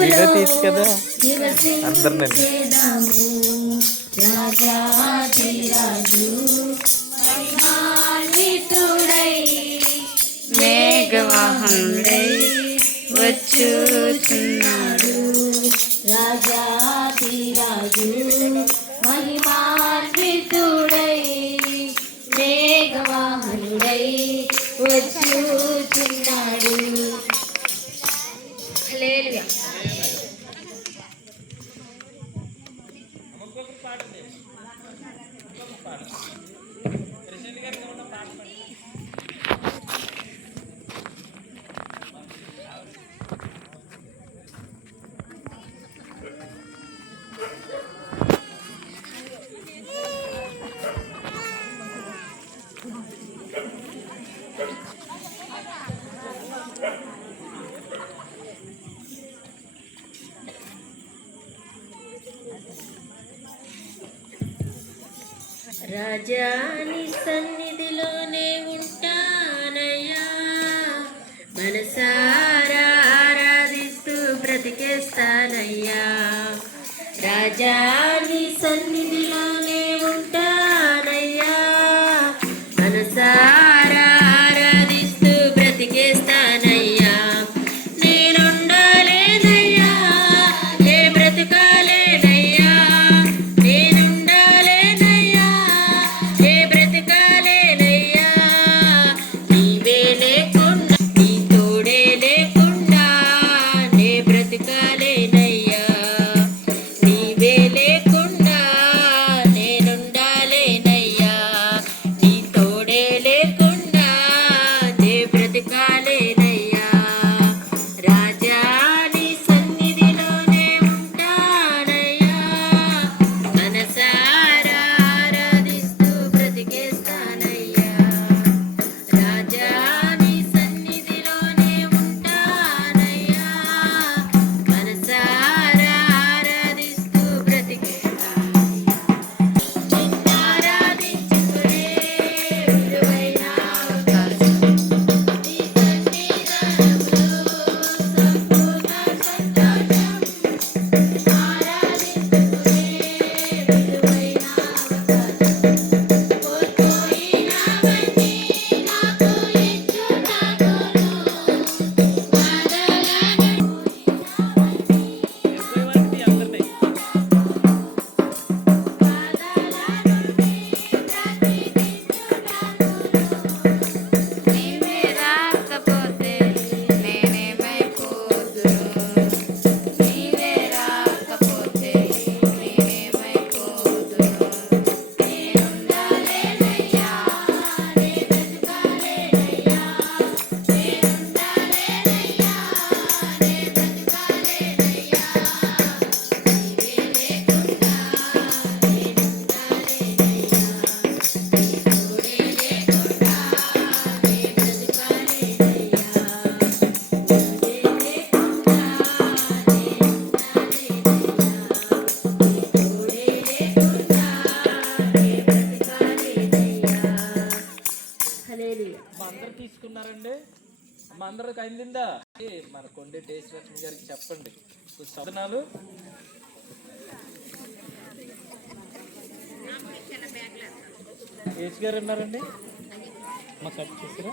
Video తీసి కదా అందరిని మేఘవాహనుడై వచ్చుచున్నాడు. రాజాధిరాజు మహిమాన్వితుడై మేఘవాహనుడై వచ్చుచున్నాడు. హల్లెలూయా. రాజాని సన్నిధిలోనే ఉంటానయ్యా, మనసారా ఆరాధిస్తూ బ్రతికేస్తానయ్యా. రాజాని సన్నిధిలోనే ఉంటానయ్యా, మనసారా ఆరాధిస్తూ బ్రతికేస్తానయ్యా. నేనుండాలేనయ్యా ఏ బ్రతకాలేనయ్యా, నేనుండాలేనయ్యా ఏ బ్రతకాలేనయ్యా. నీవే లేకుండా నీ తోడే లేకుండా నే బ్రతకాలేనయ్యా. నీవే లేకుండా నేనుండాలేనయ్యా, నీ తోడే లేకుండా నే బ్రతకాలేనయ్యా. రాజా నీ సన్నిధిలోనే ఉంటానయ్యా, మనసారా ఆరాధిస్తూ బ్రతికేస్తానయ్యా. రాజా నీ సన్నిధిలోనే ఉంటానయ్యా, మనసారా ఆరాధిస్తూ బ్రతికేస్తానయ్యా. నిన్నారాధించుకునే విలువైన అవకాశం నీ సన్నిధానములో సంపూర్ణ సంతోషం. ఆరాధించుకునే విలువైన అవకాశం కోల్పోయినవన్నీ నాకు ఇచ్చుటకును నీవే రాకపోతే నేనేమైపోదును, నీవే రాకపోతే నేనేమైపోదును. నేనుండాలేనయ్యా నే బ్రతకాలేనయ్యా, నేనుండాలేనయ్యా నే బ్రతకాలేనయ్యా. నీవే లేకుండా నేనుండాలేనయ్యా, నీ తోడే లేకుండా నే బ్రతకాలేనయ్యా. నీవే లేకుండా నేనుండాలేనయ్యా, నీ తోడే లేకుండా నే బ్రతకాలేనయ్యా. హల్లెలూయా. మా అందరు తీసుకున్నారండి. మా అందరికి అయిందా? మన కొండ టేస్ట్ లక్ష్మి గారికి చెప్పండి సాధనాలు. టేస్ట్ గారు ఉన్నారండి, మా కట్ చేసారా?